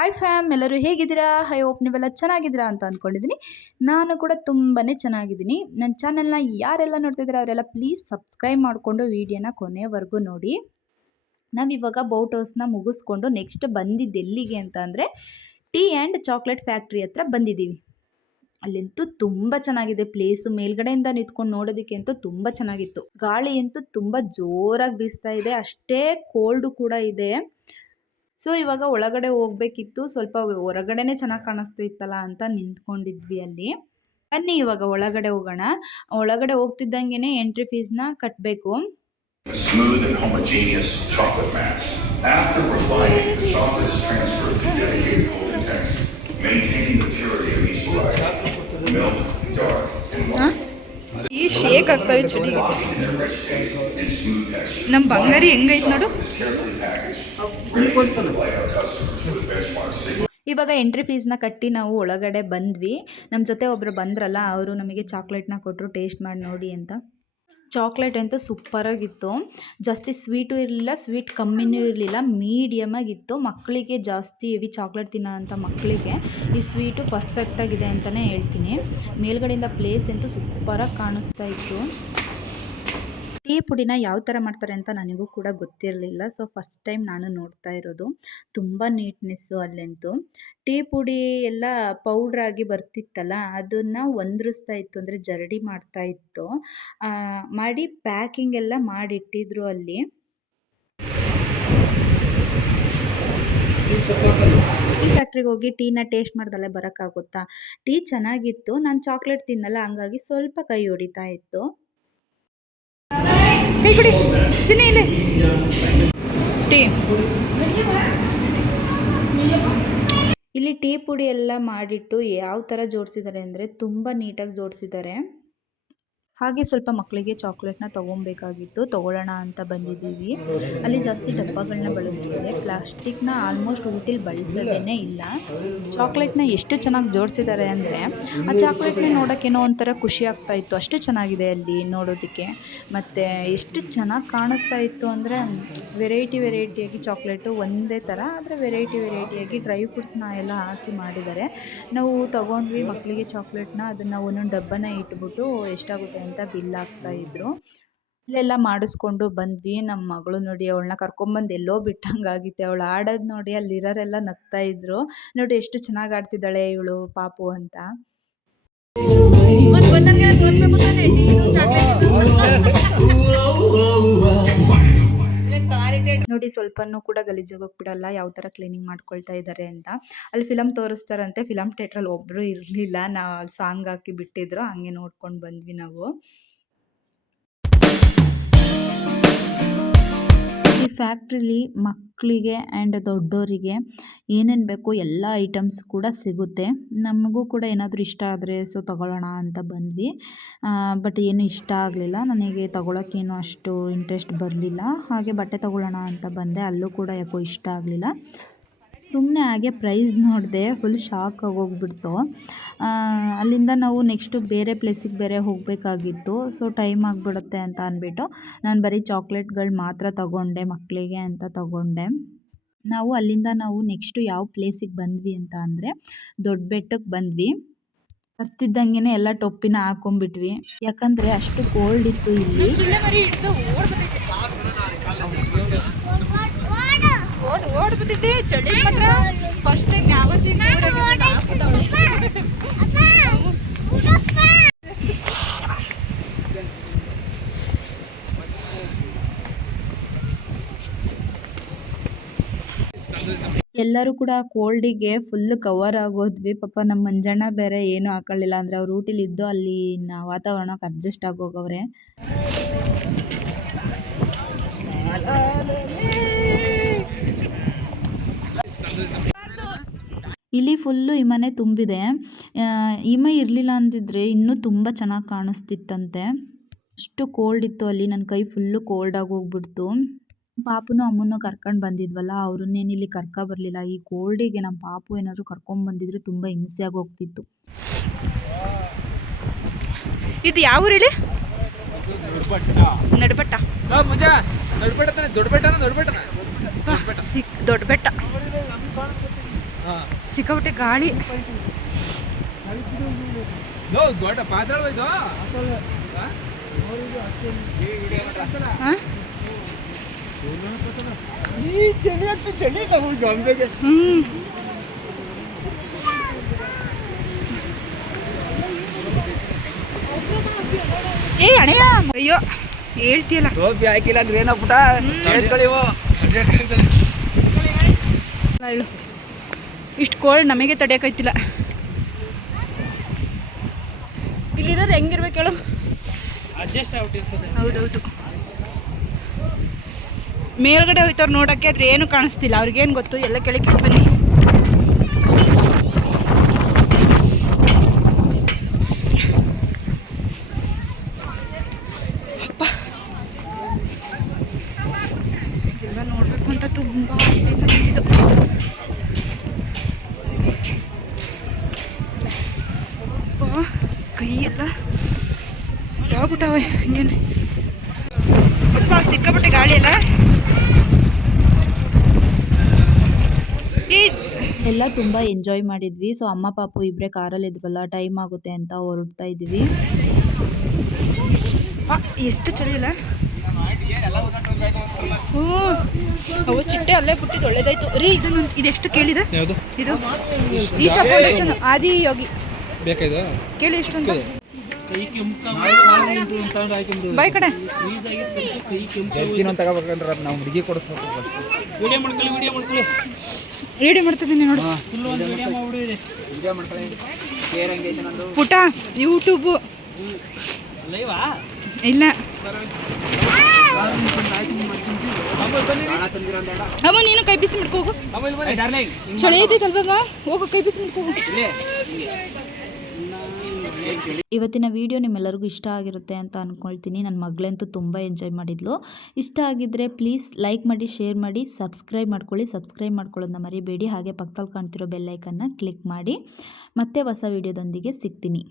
Hi fam, ಎಲ್ಲರೂ ಹೇಗಿದ್ದೀರಾ? I hope ನೀವೆಲ್ಲ ಚೆನ್ನಾಗಿದ್ದೀರಾ ಅಂತ ಅಂದ್ಕೊಂಡಿದ್ದೀನಿ. ನಾನು ಕೂಡ ತುಂಬಾ ಚೆನ್ನಾಗಿದ್ದೀನಿ. ನನ್ನ ಚಾನಲ್ನ ಯಾರೆಲ್ಲ ನೋಡ್ತಿದ್ದೀರಾ ಅವರೆಲ್ಲ ಪ್ಲೀಸ್ ಸಬ್ಸ್ಕ್ರೈಬ್ ಮಾಡಿಕೊಂಡು ವಿಡಿಯೋನ ಕೊನೆವರೆಗೂ ನೋಡಿ. ನಾವಿವಾಗ ಬೋಟ್ ಹೌಸ್ನ ಮುಗಿಸ್ಕೊಂಡು ನೆಕ್ಸ್ಟ್ ಬಂದಿದ್ದು ಎಲ್ಲಿಗೆ ಅಂತ ಅಂದರೆ ಟೀ ಆ್ಯಂಡ್ ಚಾಕ್ಲೇಟ್ ಫ್ಯಾಕ್ಟ್ರಿ ಹತ್ರ ಬಂದಿದ್ದೀವಿ. ಅಲ್ಲಂತೂ ತುಂಬ ಚೆನ್ನಾಗಿದೆ ಪ್ಲೇಸು. ಮೇಲ್ಗಡೆಯಿಂದ ನಿಂತ್ಕೊಂಡು ನೋಡೋದಕ್ಕೆ ಅಂತೂ ತುಂಬ ಚೆನ್ನಾಗಿತ್ತು. ಗಾಳಿ ಅಂತೂ ತುಂಬ ಜೋರಾಗಿ ಬೀಸ್ತಾ ಇದೆ, ಅಷ್ಟೇ ಕೋಲ್ಡು ಕೂಡ ಇದೆ. ಸೊ ಇವಾಗ ಒಳಗಡೆ ಹೋಗ್ಬೇಕಿತ್ತು, ಸ್ವಲ್ಪ ಹೊರಗಡೆನೇ ಚೆನ್ನಾಗಿ ಕಾಣಿಸ್ತಾ ಇತ್ತಲ್ಲ ಅಂತ ನಿಂತ್ಕೊಂಡಿದ್ವಿ ಅಲ್ಲಿ. ಬನ್ನಿ ಇವಾಗ ಒಳಗಡೆ ಹೋಗೋಣ. ಒಳಗಡೆ ಹೋಗ್ತಿದ್ದಂಗೆ ಎಂಟ್ರಿ ಫೀಸ್ನ ಕಟ್ಟಬೇಕು. Smooth and homogeneous chocolate mass. After refining, the chocolate is transferred to dedicated holding tanks, maintaining the purity of each variety. Milk, dark, and white. ಈ ಶೇಕ್ ಆಗ್ತವೆ ಚಳಿಗೆ. ನಮ್ಮ ಬಂಗಾರಿ ಹೆಂಗೈತೆ ನೋಡು. ಇವಾಗ ಎಂಟ್ರಿ ಫೀಸ್ನ ಕಟ್ಟಿ ನಾವು ಒಳಗಡೆ ಬಂದ್ವಿ. ನಮ್ಮ ಜೊತೆ ಒಬ್ಬರು ಬಂದ್ರಲ್ಲ, ಅವರು ನಮಗೆ ಚಾಕ್ಲೇಟ್ನ ಕೊಟ್ಟರು ಟೇಸ್ಟ್ ಮಾಡಿ ನೋಡಿ ಅಂತ. ಚಾಕ್ಲೇಟ್ ಅಂತೂ ಸೂಪರಾಗಿತ್ತು. ಜಾಸ್ತಿ ಸ್ವೀಟು ಇರಲಿಲ್ಲ, ಸ್ವೀಟ್ ಕಮ್ಮಿನೂ ಇರಲಿಲ್ಲ, ಮೀಡಿಯಮಾಗಿತ್ತು. ಮಕ್ಕಳಿಗೆ ಜಾಸ್ತಿ ಹೆವಿ ಚಾಕ್ಲೇಟ್ ತಿನ್ನೋ ಅಂಥ ಮಕ್ಕಳಿಗೆ ಈ ಸ್ವೀಟು ಪರ್ಫೆಕ್ಟಾಗಿದೆ ಅಂತಲೇ ಹೇಳ್ತೀನಿ. ಮೇಲ್ಗಡೆಯಿಂದ ಪ್ಲೇಸ್ ಅಂತೂ ಸೂಪರಾಗಿ ಕಾಣಿಸ್ತಾ ಇತ್ತು. ಟೀ ಪುಡಿನ ಯಾವ ಥರ ಮಾಡ್ತಾರೆ ಅಂತ ನನಗೂ ಕೂಡ ಗೊತ್ತಿರಲಿಲ್ಲ. ಸೊ ಫಸ್ಟ್ ಟೈಮ್ ನಾನು ನೋಡ್ತಾ ಇರೋದು. ತುಂಬ ನೀಟ್ನೆಸ್ಸು ಅಲ್ಲಂತೂ. ಟೀ ಪುಡಿ ಎಲ್ಲ ಪೌಡ್ರಾಗಿ ಬರ್ತಿತ್ತಲ್ಲ, ಅದನ್ನು ಒಂದ್ರಿಸ್ತಾ ಇತ್ತು, ಅಂದರೆ ಜರಡಿ ಮಾಡ್ತಾ ಇತ್ತು. ಮಾಡಿ ಪ್ಯಾಕಿಂಗ್ ಎಲ್ಲ ಮಾಡಿಟ್ಟಿದ್ರು ಅಲ್ಲಿ. ಟೀ ಫ್ಯಾಕ್ಟ್ರಿಗೆ ಹೋಗಿ ಟೀನ ಟೇಸ್ಟ್ ಮಾಡ್ದಲ್ಲೇ ಬರೋಕ್ಕಾಗುತ್ತಾ? ಟೀ ಚೆನ್ನಾಗಿತ್ತು. ನಾನು ಚಾಕ್ಲೇಟ್ ತಿನ್ನಲ್ಲ, ಹಂಗಾಗಿ ಸ್ವಲ್ಪ ಕೈ ಹೊಡಿತಾ ಇತ್ತು. ಕೈ ಕೊಡಿ ಚಿನ್ನಿ, ಇಲ್ಲಿ ಟೀ. ಇಲ್ಲಿ ಟೀ ಪುಡಿ ಎಲ್ಲ ಮಾಡಿಟ್ಟು ಯಾವ ಥರ ಜೋಡಿಸಿದ್ದಾರೆ ಅಂದರೆ ತುಂಬ ನೀಟಾಗಿ ಜೋಡಿಸಿದ್ದಾರೆ. ಹಾಗೆ ಸ್ವಲ್ಪ ಮಕ್ಕಳಿಗೆ ಚಾಕ್ಲೇಟ್ನ ತೊಗೊಬೇಕಾಗಿತ್ತು, ತೊಗೊಳ್ಳೋಣ ಅಂತ ಬಂದಿದ್ದೀವಿ. ಅಲ್ಲಿ ಜಾಸ್ತಿ ಡಬ್ಬಗಳನ್ನ ಬಳಸ್ತಾರೆ, ಪ್ಲಾಸ್ಟಿಕ್ನ ಆಲ್ಮೋಸ್ಟ್ ಊಟಿಲಿ ಬಳಸೋದೇ ಇಲ್ಲ. ಚಾಕ್ಲೇಟ್ನ ಎಷ್ಟು ಚೆನ್ನಾಗಿ ಜೋಡಿಸಿದ್ದಾರೆ ಅಂದರೆ ಆ ಚಾಕ್ಲೇಟ್ನ ನೋಡೋಕ್ಕೇನೋ ಒಂಥರ ಖುಷಿ ಆಗ್ತಾ ಇತ್ತು, ಅಷ್ಟು ಚೆನ್ನಾಗಿದೆ ಅಲ್ಲಿ ನೋಡೋದಕ್ಕೆ. ಮತ್ತು ಎಷ್ಟು ಚೆನ್ನಾಗಿ ಕಾಣಿಸ್ತಾ ಇತ್ತು ಅಂದರೆ ವೆರೈಟಿಯಾಗಿ ಚಾಕ್ಲೇಟು ಒಂದೇ ಥರ, ಆದರೆ ವೆರೈಟಿಯಾಗಿ ಡ್ರೈ ಫ್ರೂಟ್ಸ್ನ ಎಲ್ಲ ಹಾಕಿ ಮಾಡಿದ್ದಾರೆ. ನಾವು ತೊಗೊಂಡ್ವಿ ಮಕ್ಕಳಿಗೆ ಚಾಕ್ಲೇಟ್ನ, ಅದನ್ನು ಒಂದೊಂದು ಡಬ್ಬನ ಇಟ್ಬಿಟ್ಟು ಎಷ್ಟಾಗುತ್ತೆ ಅಂತ ಬಿಲ್ ಹಾಕ್ತಾಯಿದ್ರು. ಇಲ್ಲೆಲ್ಲ ಮಾಡಿಸ್ಕೊಂಡು ಬಂದ್ವಿ. ನಮ್ಮ ಮಗಳು ನೋಡಿ, ಅವಳನ್ನ ಕರ್ಕೊಂಬಂದು ಎಲ್ಲೋ ಬಿಟ್ಟಂಗಾಗಿತ್ತೆ. ಅವಳು ಆಡೋದು ನೋಡಿ ಅಲ್ಲಿರೋರೆಲ್ಲ ನಗ್ತಾ ಇದ್ರು. ನೋಡಿ ಎಷ್ಟು ಚೆನ್ನಾಗಿ ಆಡ್ತಿದ್ದಾಳೆ ಇವಳು ಪಾಪು ಅಂತ. ನೋಡಿ ಸ್ವಲ್ಪನೂ ಕೂಡ ಗಲೀಜಾಗೋಗಿ ಬಿಡಲ್ಲ, ಯಾವ ಥರ ಕ್ಲೀನಿಂಗ್ ಮಾಡ್ಕೊಳ್ತಾ ಇದ್ದಾರೆ ಅಂತ. ಅಲ್ಲಿ ಫಿಲಮ್ ತೋರಿಸ್ತಾರಂತೆ, ಫಿಲಮ್ ಥಿಯೇಟ್ರಲ್ಲಿ ಒಬ್ಬರು ಇರಲಿಲ್ಲ, ನಾವು ಸಾಂಗ್ ಹಾಕಿ ಬಿಟ್ಟಿದ್ರು, ಹಂಗೆ ನೋಡ್ಕೊಂಡು ಬಂದ್ವಿ ನಾವು. ಈ ಫ್ಯಾಕ್ಟ್ರಿಲಿ ಮಕ್ಕಳಿಗೆ ಆ್ಯಂಡ್ ದೊಡ್ಡೋರಿಗೆ ಏನೇನು ಬೇಕೋ ಎಲ್ಲ ಐಟಮ್ಸ್ ಕೂಡ ಸಿಗುತ್ತೆ. ನಮಗೂ ಕೂಡ ಏನಾದರೂ ಇಷ್ಟ ಆದರೆ ಸೊ ತೊಗೊಳ್ಳೋಣ ಅಂತ ಬಂದ್ವಿ. ಬಟ್ ಏನು ಇಷ್ಟ ಆಗಲಿಲ್ಲ ನನಗೆ, ತೊಗೊಳಕ್ಕೇನು ಅಷ್ಟು ಇಂಟ್ರೆಸ್ಟ್ ಬರಲಿಲ್ಲ. ಹಾಗೆ ಬಟ್ಟೆ ತೊಗೊಳ್ಳೋಣ ಅಂತ ಬಂದೆ, ಅಲ್ಲೂ ಕೂಡ ಯಾಕೋ ಇಷ್ಟ ಆಗಲಿಲ್ಲ. ಸುಮ್ಮನೆ ಹಾಗೆ ಪ್ರೈಸ್ ನೋಡಿದೆ, ಫುಲ್ ಶಾಕ್ ಆಗೋಗ್ಬಿಡ್ತು. ಅಲ್ಲಿಂದ ನಾವು ನೆಕ್ಸ್ಟು ಬೇರೆ ಪ್ಲೇಸಿಗೆ ಬೇರೆ ಹೋಗಬೇಕಾಗಿತ್ತು. ಸೊ ಟೈಮ್ ಆಗಿಬಿಡುತ್ತೆ ಅಂತ ಅಂದ್ಬಿಟ್ಟು ನಾನು ಬರೀ ಚಾಕ್ಲೇಟ್ಗಳು ಮಾತ್ರ ತಗೊಂಡೆ, ಮಕ್ಕಳಿಗೆ ಅಂತ ತಗೊಂಡೆ. ಅಲ್ಲಿಂದ ನಾವು ನೆಕ್ಸ್ಟು ಯಾವ ಪ್ಲೇಸಿಗೆ ಬಂದ್ವಿ ಅಂತ ಅಂದರೆ ದೊಡ್ಡ ಬೆಟ್ಟಕ್ಕೆ ಬಂದ್ವಿ. ಬರ್ತಿದ್ದಂಗೆ ಎಲ್ಲ ಟೊಪ್ಪಿನ ಹಾಕೊಂಡ್ಬಿಟ್ವಿ, ಯಾಕಂದರೆ ಅಷ್ಟು ಕೋಲ್ಡ್ ಇತ್ತು ಇಲ್ಲಿ. ಓಡ್ ಬಂದಿದ್ದೆ ಚಳಿ ಮಾತ್ರ ಫಸ್ಟ್ ಟೈಮ್ ಯಾವತ್ತಿನ ಎಲ್ಲರೂ ಕೂಡ ಕೋಲ್ಡಿಗೆ ಫುಲ್ ಕವರ್ ಆಗೋದ್ವಿ. ಪಾಪ ನಮ್ಮ ಮಂಜಣ್ಣ ಬೇರೆ ಏನೂ ಹಾಕೊಳ್ಳಿಲ್ಲ, ಅಂದರೆ ಅವ್ರು ಊಟಿಲಿದ್ದು ಅಲ್ಲಿ ವಾತಾವರಣಕ್ಕೆ ಅಡ್ಜಸ್ಟ್ ಆಗೋಗವ್ರೆ. ಇಲ್ಲಿ ಫುಲ್ಲು ಹಿಮನೇ ತುಂಬಿದೆ. ಹಿಮ ಇರಲಿಲ್ಲ ಅಂದಿದ್ರೆ ಇನ್ನೂ ತುಂಬ ಚೆನ್ನಾಗಿ ಕಾಣಿಸ್ತಿತ್ತಂತೆ. ಅಷ್ಟು ಕೋಲ್ಡ್ ಇತ್ತು ಅಲ್ಲಿ. ನನ್ನ ಕೈ ಫುಲ್ಲು ಕೋಲ್ಡಾಗಿ ಹೋಗ್ಬಿಡ್ತು. ಪಾಪುನು ಅಮ್ಮನ್ನು ಕರ್ಕೊಂಡು ಬಂದಿದ್ವಲ್ಲ, ಅವ್ರನ್ನೇನು ಇಲ್ಲಿ ಬರಲಿಲ್ಲ. ಈ ಕೋಲ್ಡಿಗೆ ನಮ್ಮ ಪಾಪು ಏನಾದರೂ ಕರ್ಕೊಂಡ್ಬಂದಿದ್ರೆ ತುಂಬ ಹಿಂಸೆಯಾಗಿ ಹೋಗ್ತಿತ್ತು. ಇದು ಯಾವ ಊರು ಹೇಳಿ? ನಡಬೆಟ್ಟ. ದೊಡ್ಡ ಬೆಟ್ಟ. ಸಿಕ್ಕಾಪಟ್ಟೆ ಗಾಳಿ. ದೊಡ್ಡ ಪಾತ್ರ ಏ ಅಣೆಯ ಅಯ್ಯೋ ಹೇಳ್ತೀಯಲ್ಲ ಟೋಪಿ ಹಾಕಿಲ್ಲ ಅಂದ್ರೆ ಏನಪ್ಪ ಇಷ್ಟು ಕೋಲ್ಡ್ ನಮಗೆ ತಡೆಯೋಕೈತಿಲ್ಲ. ಇಲ್ಲಿರೋರು ಹೆಂಗಿರ್ಬೇಕು ಹೇಳು. ಅಡ್ಜಸ್ಟ್ ಆಗ್ಬಿಟ್ಟಿರ್ತದೆ. ಹೌದೌದು. ಮೇಲ್ಗಡೆ ಹೋಯ್ತವ್ರು ನೋಡೋಕ್ಕೆ ಆದ್ರೆ ಏನು ಕಾಣಿಸ್ತಿಲ್ಲ. ಅವ್ರಿಗೇನು ಗೊತ್ತು, ಎಲ್ಲ ಕೆಳಗೆ ಬನ್ನಿ. ಅಪ್ಪ ಎಲ್ಲ ನೋಡಬೇಕು ಅಂತ ತುಂಬ ಆಸೆಯಿಂದ ಬಂದಿದ್ದು. ಕೈ ಎಲ್ಲ ಯಾವ್ಬಿಟ್ಟವೆ ಹಿಂಗೇನೆ. ಅಪ್ಪ ಸಿಕ್ಕಾಪಟ್ಟೆ ಗಾಳಿ ಅಲ್ಲ. ಎಲ್ಲ ತುಂಬ ಎಂಜಾಯ್ ಮಾಡಿದ್ವಿ. ಸೊ ಅಮ್ಮ ಪಾಪು ಇಬ್ಬರೇ ಕಾರಲ್ಲಿ ಇದ್ವಲ್ಲ, ಟೈಮ್ ಆಗುತ್ತೆ ಅಂತ ಹೊರಡ್ತಾ ಇದ್ವಿ. ಎಷ್ಟು ಚಳಿ ಅಲ್ಲ. ಹ್ಞೂ ಅವು ಚಿಟ್ಟೆ ಅಲ್ಲೇ ಬಿಟ್ಟಿದ್ದು ಒಳ್ಳೇದಾಯ್ತು ರೀ. ಇದನ್ನು ಇದೆಷ್ಟು ಕೇಳಿದೆ? ಇದು ಈಶಾ ಫೌಂಡೇಶನ್ ಆದಿ ಯೋಗಿ ಬೇಕಾಯ್ತು ಕೇಳಿ ಎಷ್ಟು ಅಂತ. ಬಾಯ್ ಕಡೆ ತಗೋಬೇಕಂದ್ರೆ ನಾವು ಹುಡುಗಿ ಕೊಡಿಸ್ಬೇಕು. ರೆಡಿ ಮಾಡ್ತಿದ್ದೀನಿ ನೋಡು ಪುಟ. ಯೂಟ್ಯೂಬು ಇಲ್ಲ ಅಮ್ಮ, ನೀನು ಕೈ ಬಿಸಿ ಮಾಡ್ಕೋಗು. ಚಳಿ ಐತೈತಲ್ವಾ, ಹೋಗು ಕೈ ಬಿಸಿ ಮಾಡ್ಕೋಗು. ಇವತ್ತಿನ ವಿಡಿಯೋ ನಿಮ್ಮೆಲ್ಲರಿಗೂ ಇಷ್ಟ ಆಗಿರುತ್ತೆ ಅಂತ ಅಂದ್ಕೊಳ್ತೀನಿ. ನನ್ನ ಮಗಳಂತೂ ತುಂಬ ಎಂಜಾಯ್ ಮಾಡಿದ್ಲು. ಇಷ್ಟ ಆಗಿದ್ದರೆ ಪ್ಲೀಸ್ ಲೈಕ್ ಮಾಡಿ, ಶೇರ್ ಮಾಡಿ, ಸಬ್ಸ್ಕ್ರೈಬ್ ಮಾಡ್ಕೊಳ್ಳಿ. ಸಬ್ಸ್ಕ್ರೈಬ್ ಮಾಡ್ಕೊಳ್ಳೋದನ್ನ ಮರಿಬೇಡಿ. ಹಾಗೆ ಪಕ್ಕದಲ್ಲಿ ಕಾಣ್ತಿರೋ ಬೆಲ್ ಐಕನ್ನ ಕ್ಲಿಕ್ ಮಾಡಿ. ಮತ್ತೆ ಹೊಸ ವಿಡಿಯೋದೊಂದಿಗೆ ಸಿಗ್ತೀನಿ.